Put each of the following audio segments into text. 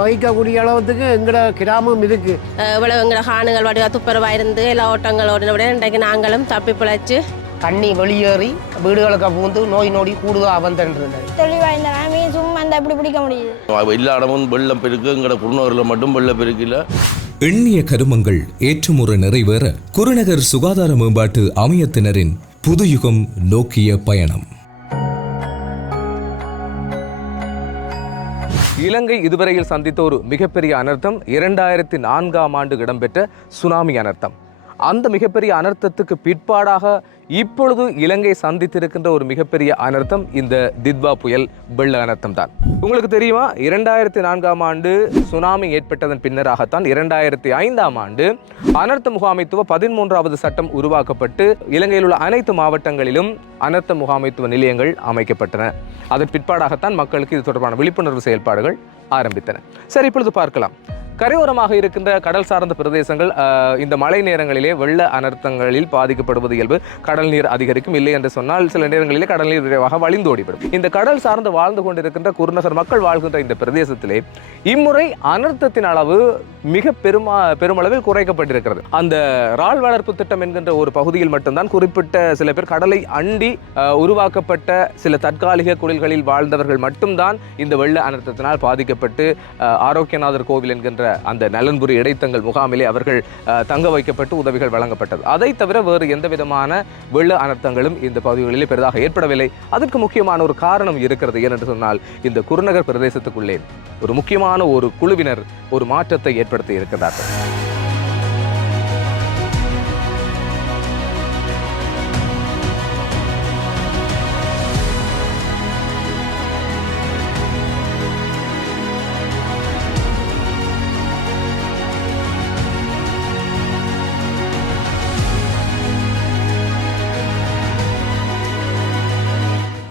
வகிக்கக்கூடிய அளவுக்கு எங்களோட கிராமம் இருக்குது. இவ்வளவு எங்களோட காணுகள் வடிவா துப்புரவாக இருந்து எல்லா ஓட்டங்களோட விட இன்றைக்கு நாங்களும் தப்பி பிழைச்சி தண்ணி வெளியேறி வீடுகளுக்கு பூந்து நோய் நொடி கூடுதா வந்துன்றது தெளிவாக இந்த மீன் சும்மா அந்த எப்படி பிடிக்க முடியுது. எல்லா இடமும் வெள்ளம் பெருக்கு, எங்களோட குருநகரில் மட்டும் வெள்ளம் பெருக்கில் எண்ணிய கருமங்கள் ஏற்றுமுறை நிறைவேற குருநகர் சுகாதார மேம்பாட்டு அமையத்தினரின் புதுயுகம் நோக்கிய பயணம். இலங்கை இதுவரையில் சந்தித்த ஒரு மிகப்பெரிய அனர்த்தம் 2004ஆம் ஆண்டு இடம்பெற்ற சுனாமி அனர்த்தம். அந்த மிகப்பெரிய அனர்த்தத்துக்கு பிற்பாடாக இப்பொழுது இலங்கை சந்தித்திருக்கின்ற ஒரு மிகப்பெரிய அனர்த்தம் இந்த தித்வா புயல் வெள்ள அனர்த்தம் தான். உங்களுக்கு தெரியுமா, 2004ஆம் ஆண்டு சுனாமி ஏற்பட்டதன் பின்னராகத்தான் 2005ஆம் ஆண்டு அனர்த்த முகாமைத்துவ 13வது சட்டம் உருவாக்கப்பட்டு இலங்கையில் உள்ள அனைத்து மாவட்டங்களிலும் அனர்த்த முகாமைத்துவ நிலையங்கள் அமைக்கப்பட்டன. அதன் பிற்பாடாகத்தான் மக்களுக்கு இது தொடர்பான விழிப்புணர்வு செயல்பாடுகள் ஆரம்பித்தன. சரி, இப்பொழுது பார்க்கலாம். கரையோரமாக இருக்கின்ற கடல் சார்ந்த பிரதேசங்கள் இந்த மழை நேரங்களிலே வெள்ள அனர்த்தங்களில் பாதிக்கப்படுவது இயல்பு. கடல் நீர் அதிகரிக்கும், இல்லை என்று சொன்னால் சில நேரங்களிலே கடல் நீர் விரைவாக வழிந்தோடிவிடும். இந்த கடல் சார்ந்து வாழ்ந்து கொண்டிருக்கின்ற குருநகர் மக்கள் வாழ்கின்ற இந்த பிரதேசத்திலே இம்முறை அனர்த்தத்தின் அளவு மிக பெருமளவில் குறைக்கப்பட்டிருக்கிறது. அந்த இறால் வளர்ப்பு திட்டம் என்கின்ற ஒரு பகுதியில் மட்டும்தான் குறிப்பிட்ட சில பேர் கடலை அண்டி உருவாக்கப்பட்ட சில தற்காலிக குடில்களில் வாழ்ந்தவர்கள் மட்டும்தான் இந்த வெள்ள அனர்த்தத்தினால் பாதிக்கப்பட்டு ஆரோக்கியநாதர் கோவில் என்கின்ற அந்த நலன்புரி இடைத்தங்கள் முகாமிலே அவர்கள் தங்க வைக்கப்பட்டு உதவிகள் வழங்கப்பட்டது. அதை தவிர வேறு எந்த விதமான வெள்ள அனர்த்தங்களும் இந்த பகுதிகளிலே பெரிதாக ஏற்படவில்லை. அதற்கு முக்கியமான ஒரு காரணம் இருக்கிறது. ஏனென்று சொன்னால், இந்த குருநகர் பிரதேசத்துக்குள்ளே ஒரு முக்கியமான ஒரு குழுவினர் ஒரு மாற்றத்தை ஏற்படுத்தி இருக்கிறார்கள்.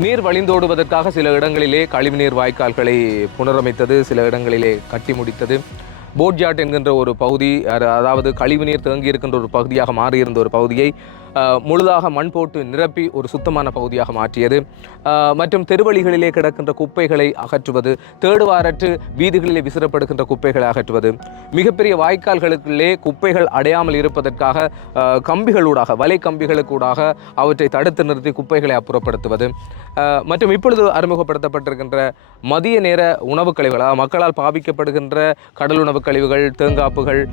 நீர் வழிந்தோடுவதற்காக சில இடங்களிலே கழிவுநீர் வாய்க்கால்களை புனரமைத்தது, சில இடங்களிலே கட்டி முடித்தது. போட்ஜாட் என்கின்ற ஒரு பகுதி, அதாவது கழிவுநீர் தேங்கி இருக்கின்ற ஒரு பகுதியாக மாறியிருந்த ஒரு பகுதியை முழுதாக மண் போட்டு நிரப்பி ஒரு சுத்தமான பகுதியாக மாற்றியது. மற்றும் தெருவழிகளிலே கிடக்கின்ற குப்பைகளை அகற்றுவது, தேடுவாரற்று வீதிகளிலே விசிறப்படுகின்ற குப்பைகளை அகற்றுவது, மிகப்பெரிய வாய்க்கால்களுக்குள்ளே குப்பைகள் அடையாமல் இருப்பதற்காக கம்பிகளூடாக, வலை கம்பிகளுக்கூடாக அவற்றை தடுத்து நிறுத்தி குப்பைகளை அப்புறப்படுத்துவது, மற்றும் இப்பொழுது அறிமுகப்படுத்தப்பட்டிருக்கின்ற மதிய நேர உணவுக் கழிவுகள், மக்களால் பாவிக்கப்படுகின்ற கடல் உணவுக் கழிவுகள், தேங்காப்புகள்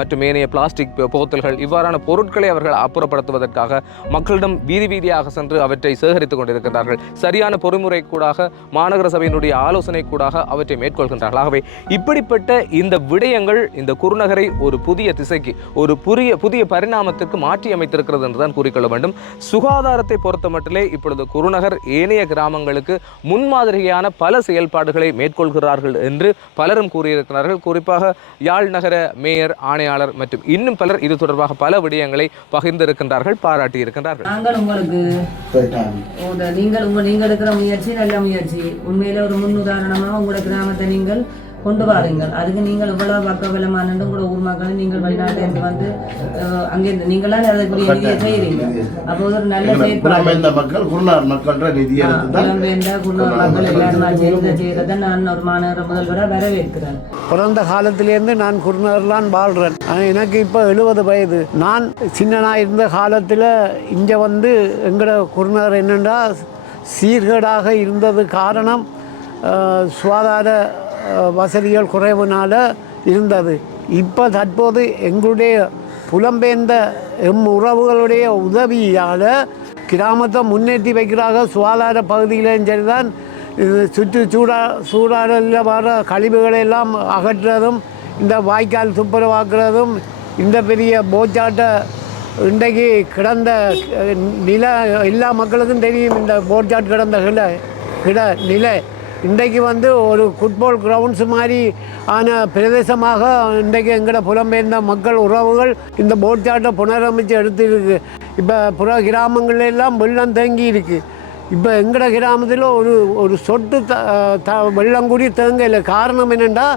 மற்றும் ஏனைய பிளாஸ்டிக் போத்தல்கள், இவ்வாறான பொருட்களை அவர்கள் அப்புறப்படுத்துவதற்காக மக்களிடம் வீதி வீதியாக சென்று அவற்றை சேகரித்துக் கொண்டிருக்கிறார்கள். சரியான பொறிமுறை கூடாக, மாநகர சபையினுடைய ஆலோசனை கூடாக அவற்றை மேற்கொள்கின்றார்கள். ஆகவே இப்படிப்பட்ட இந்த விடயங்கள் இந்த குருநகரை ஒரு புதிய திசைக்கு, ஒரு புதிய பரிணாமத்திற்கு மாற்றி அமைத்திருக்கிறது என்றுதான் கூறிக்கொள்ள வேண்டும். சுகாதாரத்தை பொறுத்த மட்டிலே இப்பொழுது குருநகர் ஏனைய கிராமங்களுக்கு முன்மாதிரியான பல செயல்பாடுகளை மேற்கொள்கிறார்கள் என்று பலரும் கூறியிருக்கிறார்கள். குறிப்பாக யாழ் நகர மேயர், ஆணையாளர் மற்றும் இன்னும் பலர் இது தொடர்பாக பல விடயங்களை பகிர்ந்திருக்கின்றார்கள், பாராட்டி இருக்கின்றார்கள். நாங்கள் உங்களுக்கு நீங்கள் எடுக்கிற முயற்சி நல்ல முயற்சி. உண்மையில ஒரு முன்னுதாரணமாக உங்களோட கிராமத்தை நீங்கள் கொண்டு வாருங்கள். அதுக்கு நீங்கள் இவ்வளவு பக்கபலமான உங்களோட ஊர் மக்களை நீங்கள் வெளிநாட்டிலிருந்து வந்து அங்கிருந்து நீங்களாம் அதுக்குரிய நிதியை செய்கிறீங்க. அப்போ ஒரு நல்ல செயற்பாடு மக்கள் குருநார் புலம்பெயர்ந்த குருநார் மக்கள் எல்லாரும் செய்கிறத நான் ஒரு மாநகர முதல்வராக வரவேற்கிறேன். பிறந்த காலத்திலேருந்து நான் குருநகர்லாம் வாழ்கிறேன். எனக்கு இப்போ 70 வயது. நான் சின்னனாக இருந்த காலத்தில் இங்கே வந்து எங்களோட குருநகர் என்னென்னா சீர்கேடாக இருந்தது. காரணம் சுகாதார வசதிகள் குறைவுனால இருந்தது. இப்போ தற்போது எங்களுடைய புலம்பெயர்ந்த உறவுகளுடைய உதவியால் கிராமத்தை முன்னேற்றி வைக்கிறாங்க. சுகாதார பகுதியிலும் சரிதான், சூழலில் வர கழிவுகளை எல்லாம் அகற்றுறதும், இந்த வாய்க்கால் துப்புரவாக்குறதும், இந்த பெரிய போச்சாட்டை இன்றைக்கு கிடந்த நில எல்லா மக்களுக்கும் தெரியும். இந்த போட்ஜாட் கிடந்த நிலை இன்றைக்கு வந்து ஒரு ஃபுட்பால் கிரவுண்ட்ஸ் மாதிரி ஆன பிரதேசமாக இன்றைக்கு எங்களோட புலம்பெயர்ந்த மக்கள் உறவுகள் இந்த போட்ஜாட்டை புனரமைச்சு எடுத்துருக்கு. இப்போ கிராமங்களெல்லாம் வெள்ளம் தேங்கி இருக்குது. இப்போ எங்களோட கிராமத்தில் ஒரு சொட்டு வெள்ளம் கூடி தேங்கல. காரணம் என்னென்னா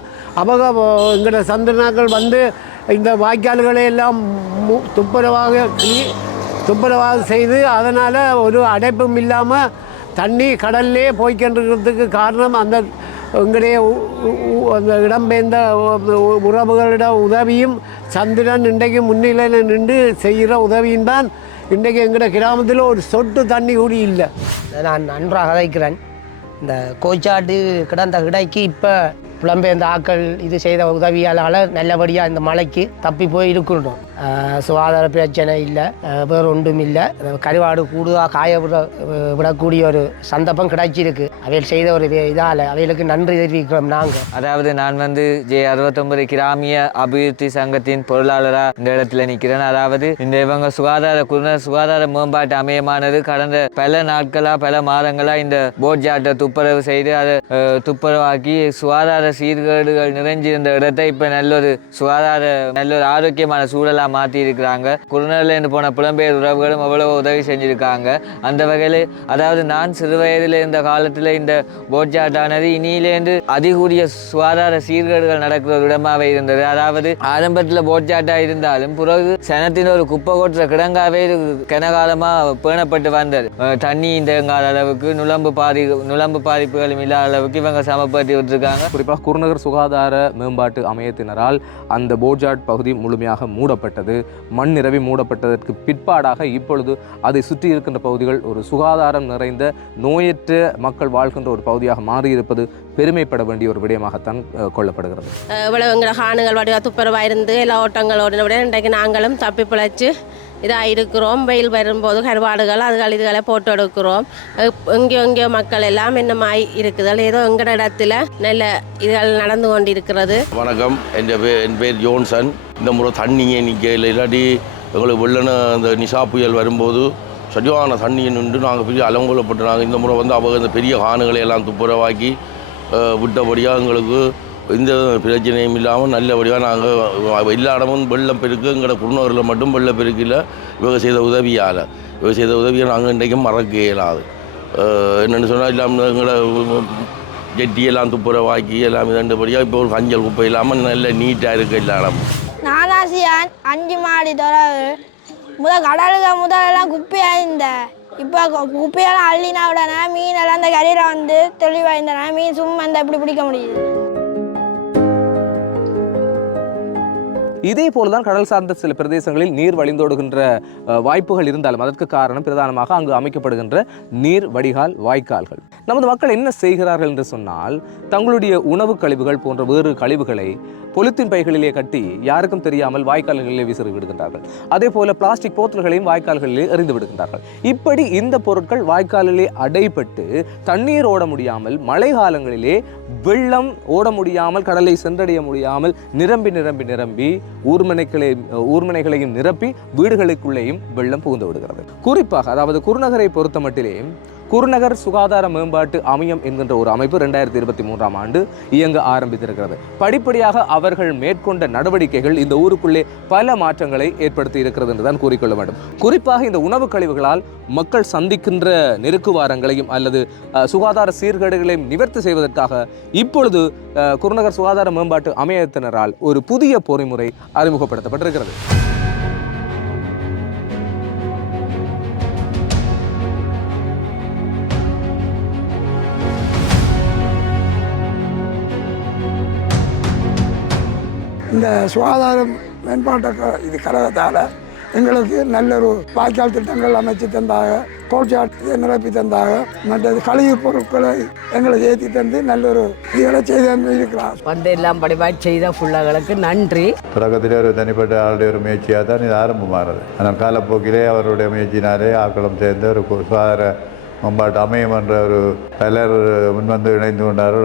எங்களோட சந்திரனாக்கள் வந்து இந்த வாய்க்கால்களை எல்லாம் துப்புரவாக செய்து அதனால் ஒரு அடைப்பும் இல்லாமல் தண்ணி கடல்லே போய்கின்றதுக்கு காரணம் அந்த எங்களுடைய அந்த இடம்பெயர்ந்த உறவுகளிட உதவியும் சந்திரன் இன்றைக்கு முன்னிலையில் நின்று செய்கிற உதவியும் தான் இன்றைக்கு எங்கள் கிராமத்தில் ஒரு சொட்டு தண்ணி கூடி இல்லை. நான் நன்றாக கதைக்கிறேன். இந்த கோச்சாட்டு கிடந்த இடைக்கு இப்போ புலம்பெயர்ந்த ஆக்கள் இது செய்த உதவியால் நல்லபடியாக இந்த மலைக்கு தப்பி போய் இருக்கணும். சுகாதார பிரச்சனை இல்லை, வேறு ஒன்றும் இல்லை. கருவாடு கூடுதலாக காய விடக்கூடிய ஒரு சந்தர்ப்பம் கிடைச்சிருக்கு. அவையில் செய்த ஒரு இதால் அவைகளுக்கு நன்றி தெரிவிக்கிறோம் நாங்கள். அதாவது நான் J69 கிராமிய அபிவிருத்தி சங்கத்தின் பொருளாளராக இந்த இடத்துல நிற்கிறேன். அதாவது இந்த இவங்க குருநகர் சுகாதார மேம்பாட்டு அமையமானது கடந்த பல நாட்களாக பல மாதங்களாக இந்த போட்ஜாட்டை துப்புரவு செய்து அதை துப்புரவாக்கி சுகாதார சீர்கேடுகள் நிறைஞ்சிருந்த இடத்தை இப்போ நல்ல ஒரு ஆரோக்கியமான சூழலாக மாற்றி இருக்கிறாங்க. குருநகர்லேருந்து போன புலம்பெயர் உறவுகளும் அவ்வளவு உதவி செஞ்சுருக்காங்க. அந்த வகையில் அதாவது நான் சிறு வயதில் இருந்த காலத்தில் இந்த போட்ஜாட்டானது இனியிலேருந்து அதிகூடிய சுகாதார சீர்கேடுகள் நடக்கிற ஒரு இடமாகவே இருந்தது. அதாவது ஆரம்பத்தில் போட்ஜாட்டாக இருந்தாலும் பிறகு சனத்தின் ஒரு குப்பை கொட்டுற கிடங்காவே கனகாலமாக பேணப்பட்டு வந்தது. தண்ணி தேங்காத அளவுக்கு நுழம்பு பாதிப்புகளும் இல்லாத அளவுக்கு இவங்க சமப்படுத்தி விட்டுருக்காங்க. குறிப்பாக குருநகர் சுகாதார மேம்பாட்டு அமையத்தினரால் அந்த போட்ஜாட் பகுதி முழுமையாக மூடப்பட்டது. மண் நிரவி மூடப்பட்டதற்கு பிற்பாடாக இப்பொழுது அதை சுற்றி இருக்கின்ற பகுதிகள் ஒரு சுகாதாரம் நிறைந்த நோயற்ற மக்கள் வாழ்கின்ற ஒரு பகுதியாக மாறியிருப்பது பெருமைப்பட வேண்டிய ஒரு விடயமாகத்தான் கொள்ளப்படுகிறது. இவ்வளவு எங்களை காணுங்கள் வடிவா துப்புரவாக இருந்து எல்லா ஓட்டங்களோட விட இன்றைக்கு நாங்களும் தப்பி பிழைச்சி இதாக இருக்கிறோம். வெயில் வரும்போது கருவாடுகள் இதுகளை போட்டு எடுக்கிறோம். எங்கேயோ மக்கள் எல்லாம் என்னமாய் இருக்குதல் ஏதோ எங்கட இடத்துல நல்ல இதுகள் நடந்து கொண்டு இருக்கிறது. வணக்கம், என் பேர் ஜோன்சன். இந்த முறை தண்ணியை நிற்கல, இல்லாட்டி எங்களுக்கு வெள்ளன அந்த நிஷா புயல் வரும்போது சரியான தண்ணியை நின்று நாங்கள் பெரிய அலங்கோலப்பட்டு நாங்கள் இந்த முறை அவங்க இந்த பெரிய காணுகளை எல்லாம் துப்புரவாக்கி விட்டபடியாக எங்களுக்கு எந்த பிரச்சனையும் இல்லாமல் நல்லபடியாக நாங்கள் எல்லா இடமும் வெள்ளம் பெருக்கு. எங்களோட குருநகரில் மட்டும் வெள்ளம் பெருக்கில் இவங்க செய்த உதவியை நாங்கள் இன்றைக்கும் மறக்க இயலாது. என்னென்னு சொன்னால் இல்லாமல் எங்களை ஜெட்டியெல்லாம் துப்புரவாக்கி எல்லாம் இதண்டபடியாக இப்போ ஒரு கஞ்சல் குப்பை இல்லாமல் நல்ல நீட்டாக இருக்குது எல்லா இடமும். நானாசியான் 5 மாடி தொடர் கடலுக்கு முதலெல்லாம் குப்பையாக இருந்தேன். இப்போ குப்பையெல்லாம் அள்ளினா உடனே மீனெல்லாம் அந்த கரையில் தெளிவாக இருந்தனா மீன் சும்மா இப்படி பிடிக்க முடியுது. இதே போலதான் கடல் சார்ந்த சில பிரதேசங்களில் நீர் வழிந்தோடுகின்ற வாய்ப்புகள் இருந்தாலும் அதற்கு காரணம் பிரதானமாக அங்கு அமைக்கப்படுகின்ற நீர் வடிகால் வாய்க்கால்கள். நமது மக்கள் என்ன செய்கிறார்கள் என்று சொன்னால் தங்களுடைய உணவு கழிவுகள் போன்ற வேறு கழிவுகளை பொலித்தீன் பைகளிலே கட்டி யாருக்கும் தெரியாமல் வாய்க்கால்களிலே வீசி விடுகின்றார்கள். அதே போல பிளாஸ்டிக் போத்தல்களையும் வாய்க்கால்களிலே எறிந்து விடுகின்றார்கள். இப்படி இந்த பொருட்கள் வாய்க்காலிலே அடைபட்டு தண்ணீர் ஓட முடியாமல், மழை காலங்களிலே வெள்ளம் ஓட முடியாமல், கடலை சென்றடைய முடியாமல் நிரம்பி ஊர்மனைகளையும் நிரப்பி வீடுகளுக்குள்ளேயும் வெள்ளம் புகுந்து விடுகிறது. குறிப்பாக அதாவது குருநகரை பொறுத்த மட்டிலே குருநகர் சுகாதார மேம்பாட்டு அமையம் என்கின்ற ஒரு அமைப்பு 2023ஆம் ஆண்டு இயங்க ஆரம்பித்திருக்கிறது. படிப்படியாக அவர்கள் மேற்கொண்ட நடவடிக்கைகள் இந்த ஊருக்குள்ளே பல மாற்றங்களை ஏற்படுத்தி இருக்கிறது என்றுதான் கூறிக்கொள்ள வேண்டும். குறிப்பாக இந்த உணவு கழிவுகளால் மக்கள் சந்திக்கின்ற நெருக்குவாரங்களையும் அல்லது சுகாதார சீர்கேடுகளையும் நிவர்த்தி செய்வதற்காக இப்பொழுது குருநகர் சுகாதார மேம்பாட்டு அமையத்தினரால் ஒரு புதிய பொறிமுறை அறிமுகப்படுத்தப்பட்டிருக்கிறது. இந்த சுகாதார மேம்பாட்டு கழகத்தால் எங்களுக்கு நல்ல ஒரு வாய்க்கால் திட்டங்கள் அமைச்சு தந்தாக, கோட்சாட்டத்தை நிரப்பி தந்தாக, மற்றது கழிவு பொருட்களை எங்களுக்கு ஏற்றி தந்து நல்ல ஒரு இதுகளை செய்து இருக்கிறார். எல்லாம் படிப்பாக செய்த ஃபுல்லாகளுக்கு நன்றி. தொடக்கத்திலே ஒரு தனிப்பட்ட ஆளுடைய ஒரு முயற்சியாக தான் இது ஆரம்பமானது. ஆனால் காலப்போக்கிலே அவருடைய முயற்சினாலே ஆக்களம் சேர்ந்து ஒரு சுகாதார மேம்பாட்டு அமையம் என்ற ஒரு பலர் முன்வந்து இணைந்து கொண்டார்கள்.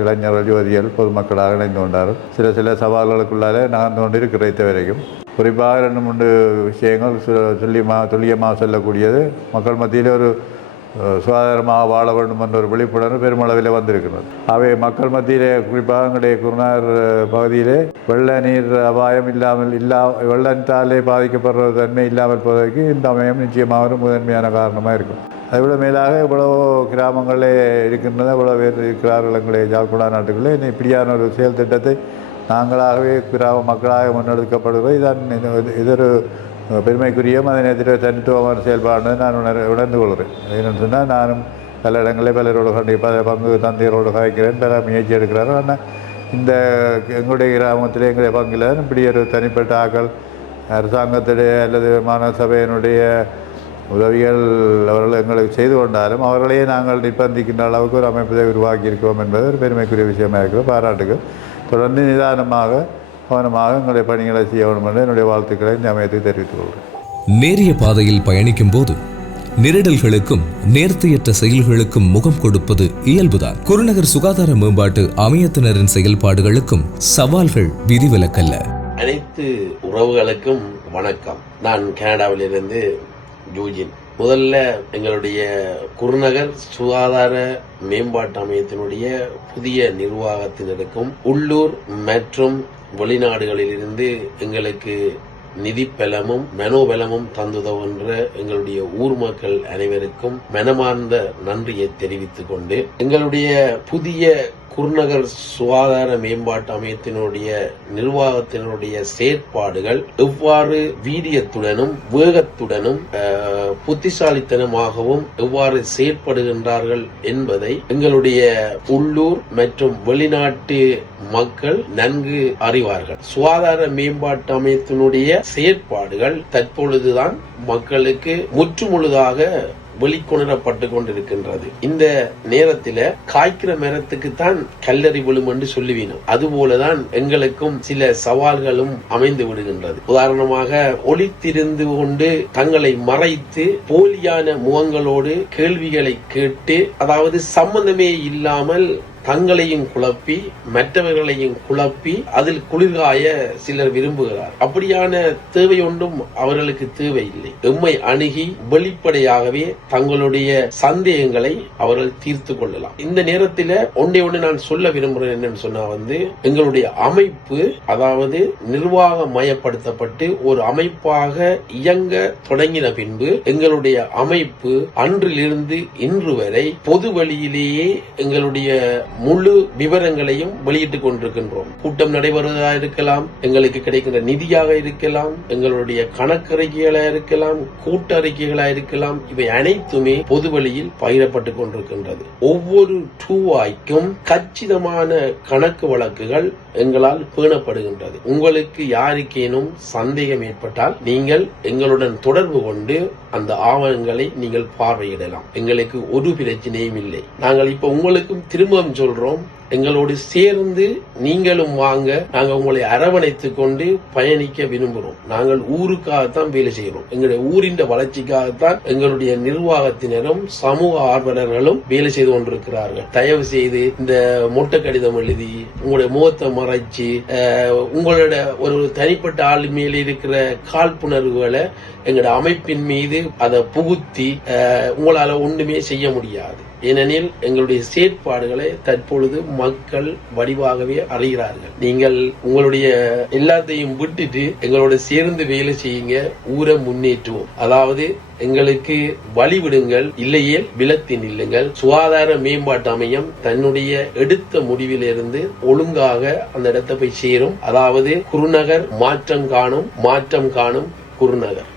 இளைஞர்கள் யுவதிகள் பொதுமக்களாக இணைந்து கொண்டார்கள். சில சவால்களுக்குள்ளாலே நகர்ந்து கொண்டு இருக்கிற வரைக்கும் குறிப்பாக 2-3 விஷயங்கள் துல்லியமாக சொல்லக்கூடியது. மக்கள் மத்தியில் ஒரு சுகாதாரமாக வாழ வேண்டும் என்ற ஒரு விழிப்புணர்வு பெருமளவில் வந்திருக்கிறது. அவை மக்கள் மத்தியிலே குறிப்பாக எங்களுடைய குருநகர் பகுதியிலே வெள்ள நீர் அபாயம் வெள்ளத்தாலே பாதிக்கப்படுற தன்மை இல்லாமல் போவதற்கு இந்த அமையம் நிச்சயமாக ஒரு முதன்மையான காரணமாக இருக்கும். அதைவிட மேலாக இவ்வளோ கிராமங்களே இருக்கின்றன, இவ்வளோ பேர் இருக்கிறார்கள் எங்களுடைய ஜாழ்குடா நாட்டுகளே. இப்படியான ஒரு செயல் திட்டத்தை நாங்களாகவே கிராம மக்களாக முன்னெடுக்கப்படுகிறது. இது ஒரு பெருமைக்குரியும் அதே நேரத்தில் தனித்துவமான செயல்பாடு நான் உணர்ந்து கொள்கிறேன். என்னென்னு சொன்னால் நானும் பல இடங்களில் பலரோடு பல பங்கு தந்தையரோடு காய்க்கிறேன், பல முயற்சி எடுக்கிறார்கள். ஆனால் இந்த எங்களுடைய கிராமத்தில் எங்களுடைய பங்கில் இப்படி ஒரு தனிப்பட்ட ஆக்கள் அரசாங்கத்துடைய அல்லது மாநகர சபையினுடைய உதவிகள் அவர்கள் எங்களுக்கு செய்து கொண்டாலும் அவர்களையே நாங்கள் நிர்பந்திக்கின்ற அளவுக்கு ஒரு அமைப்பை உருவாக்கியிருக்கிறோம் என்பது ஒரு பெருமைக்குரிய விஷயமாக இருக்கிற பாராட்டுகள். தொடர்ந்து நிதானமாக கவனமாக எங்களுடைய பணிகளை செய்ய வேண்டும் என்று என்னுடைய வாழ்த்துக்களை இந்த அமையத்தை தெரிவித்துக் கொள்கிறேன். நேரிய பாதையில் பயணிக்கும் போது நெருடல்களுக்கும் நேர்த்தியற்ற செயல்களுக்கும் முகம் கொடுப்பது இயல்புதான். குருநகர் சுகாதார மேம்பாட்டு அமையத்தினரின் செயல்பாடுகளுக்கும் சவால்கள் விதிவிலக்கல்ல. அனைத்து உறவுகளுக்கும் வணக்கம். நான் கனடாவிலிருந்து ஜூஜின். முதல்ல எங்களுடைய குருநகர் சுகாதார மேம்பாட்டு அமையத்தினுடைய புதிய நிர்வாகத்தினருக்கும் உள்ளூர் மற்றும் வெளிநாடுகளிலிருந்து எங்களுக்கு நிதி பலமும் மனோபலமும் தந்துதவுன்ற எங்களுடைய ஊர் மக்கள் அனைவருக்கும் மனமார்ந்த நன்றியை தெரிவித்துக் கொண்டு எங்களுடைய புதிய குருநகர் சுகாதார மேம்பாட்டு அமையத்தினுடைய நிர்வாகத்தினுடைய செயற்பாடுகள் எவ்வாறு வீரியத்துடனும் வேகத்துடனும் புத்திசாலித்தனமாகவும் எவ்வாறு செயற்படுகின்றார்கள் என்பதை எங்களுடைய உள்ளூர் மற்றும் வெளிநாட்டு மக்கள் நன்கு அறிவார்கள். சுகாதார மேம்பாட்டு அமையத்தினுடைய செயற்பாடுகள் தற்பொழுதுதான் மக்களுக்கு முற்றுமுழுதாக வெளிக்கொணரப்பட்டு கொண்டிருக்கின்றது. இந்த நேரத்தில் காய்க்கிற மரத்துக்குத்தான் கல்லறி விழும் என்று சொல்லுவீனும், அதுபோலதான் எங்களுக்கும் சில சவால்களும் அமைந்து விடுகின்றது. உதாரணமாக ஒளித்திருந்து கொண்டு தங்களை மறைத்து போலியான முகங்களோடு கேள்விகளை கேட்டு, அதாவது சம்பந்தமே இல்லாமல் தங்களையும் குழப்பி மற்றவர்களையும் குழப்பி அதில் குளிர்காய சிலர் விரும்புகிறார். அப்படியான தேவை ஒன்றும் அவர்களுக்கு தேவையில்லை. எம்மை அணுகி வெளிப்படையாகவே தங்களுடைய சந்தேகங்களை அவர்கள் தீர்த்து கொள்ளலாம். இந்த நேரத்தில் ஒன்றே ஒன்று நான் சொல்ல விரும்புகிறேன் என்னன்னு சொன்னா எங்களுடைய அமைப்பு அதாவது நிர்வாகம் மயப்படுத்தப்பட்டு ஒரு அமைப்பாக இயங்க தொடங்கின பின்பு எங்களுடைய அமைப்பு அன்றிலிருந்து இன்று வரை பொது வழியிலேயே எங்களுடைய முழு விவரங்களையும் வெளியிட்டுக் கொண்டிருக்கின்றோம். கூட்டம் நடைபெறுவதாக இருக்கலாம், எங்களுக்கு கிடைக்கின்ற நிதியாக இருக்கலாம், எங்களுடைய கணக்கறிக்கைகளாக இருக்கலாம், கூட்டறிக்கைகளாக இருக்கலாம், இவை அனைத்துமே பொது வழியில் பகிரப்பட்டுக் கொண்டிருக்கின்றது. ஒவ்வொரு ரூபாய்க்கும் கச்சிதமான கணக்கு வழக்குகள் எங்களால் பேணப்படுகின்றது. உங்களுக்கு யாருக்கேனும் சந்தேகம் ஏற்பட்டால் நீங்கள் எங்களுடன் தொடர்பு கொண்டு அந்த ஆவணங்களை நீங்கள் பார்வையிடலாம். எங்களுக்கு ஒரு பிரச்சனையும் இல்லை. நாங்கள் இப்ப உங்களுக்கும் திரும்பவும் சொல்றோம், எங்களோடு சேர்ந்து நீங்களும் வாங்க, நாங்கள் உங்களை அரவணைத்துக் கொண்டு பயணிக்க விரும்புகிறோம். நாங்கள் ஊருக்காகத்தான் வேலை செய்கிறோம். எங்களுடைய ஊரின் வளர்ச்சிக்காகத்தான் எங்களுடைய நிர்வாகத்தினரும் சமூக ஆர்வலர்களும் வேலை செய்து கொண்டிருக்கிறார்கள். தயவு செய்து இந்த மொட்டை கடிதம் எழுதி உங்களுடைய முகத்தை மறைச்சு உங்களோட ஒரு தனிப்பட்ட ஆள் மேல இருக்கிற காழ்ப்புணர்வுகளை எங்களுடைய அமைப்பின் மீது அதை புகுத்தி உங்களால ஒன்றுமே செய்ய முடியாது. ஏனெனில் எங்களுடைய செயற்பாடுகளை தற்பொழுது மக்கள் வடிவாகவே அறிகிறார்கள். நீங்கள் உங்களுடைய எல்லாத்தையும் விட்டுட்டு எங்களோட சேர்ந்து வேலை செய்யுங்க, ஊரை முன்னேற்றுவோம். அதாவது எங்களுக்கு வழிவிடுங்கள், இல்லையே விலத்தி நில்லுங்கள். சுகாதார மேம்பாட்டு அமையம் தன்னுடைய எடுத்த முடிவிலிருந்து ஒழுங்காக அந்த இடத்தை போய் சேரும். அதாவது குருநகர் மாற்றம் காணும் குருநகர்.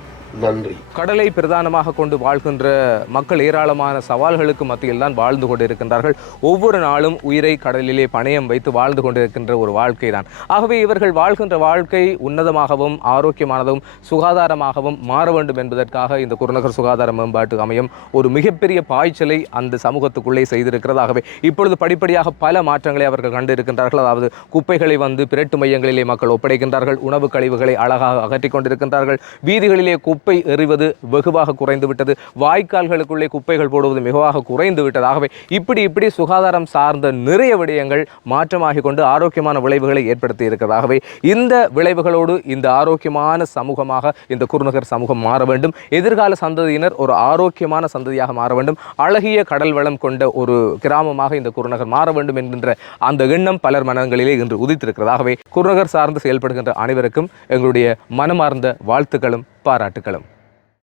நன்றி. கடலை பிரதானமாக கொண்டு வாழ்கின்ற மக்கள் ஏராளமான சவால்களுக்கு மத்தியில் தான் வாழ்ந்து கொண்டிருக்கின்றார்கள். ஒவ்வொரு நாளும் உயிரை கடலிலே பணயம் வைத்து வாழ்ந்து கொண்டிருக்கின்ற ஒரு வாழ்க்கை தான். ஆகவே இவர்கள் வாழ்கின்ற வாழ்க்கை உன்னதமாகவும் ஆரோக்கியமானதும் சுகாதாரமாகவும் மாற வேண்டும் என்பதற்காக இந்த குருநகர் சுகாதார மேம்பாட்டு அமையம் ஒரு மிகப்பெரிய பாய்ச்சலை அந்த சமூகத்துக்குள்ளே செய்திருக்கிறது. ஆகவே இப்பொழுது படிப்படியாக பல மாற்றங்களை அவர்கள் கண்டிருக்கின்றார்கள். அதாவது குப்பைகளை பிரட்டு மையங்களிலே மக்கள் ஒப்படைக்கின்றார்கள், உணவு கழிவுகளை அழகாக அகற்றிக் கொண்டிருக்கின்றார்கள், வீதிகளிலே குப்பை எறிவது வெகுவாக குறைந்து விட்டது, வாய்க்கால்களுக்குள்ளே குப்பைகள் போடுவது மிகவாக குறைந்து விட்டது. ஆகவே இப்படி சுகாதாரம் சார்ந்த நிறைய விடயங்கள் மாற்றமாகி கொண்டு ஆரோக்கியமான விளைவுகளை ஏற்படுத்தி இருக்கிறது. ஆகவே இந்த விளைவுகளோடு இந்த ஆரோக்கியமான சமூகமாக இந்த குருநகர் சமூகம் மாற வேண்டும். எதிர்கால சந்ததியினர் ஒரு ஆரோக்கியமான சந்ததியாக மாற வேண்டும். அழகிய கடல் வளம் கொண்ட ஒரு கிராமமாக இந்த குருநகர் மாற வேண்டும் என்கின்ற அந்த எண்ணம் பலர் மனங்களிலே இன்று உதித்திருக்கிறது. ஆகவே குருநகர் சார்ந்து செயல்படுகின்ற அனைவருக்கும் எங்களுடைய மனமார்ந்த வாழ்த்துக்களும் பாராட்டுக்களும்.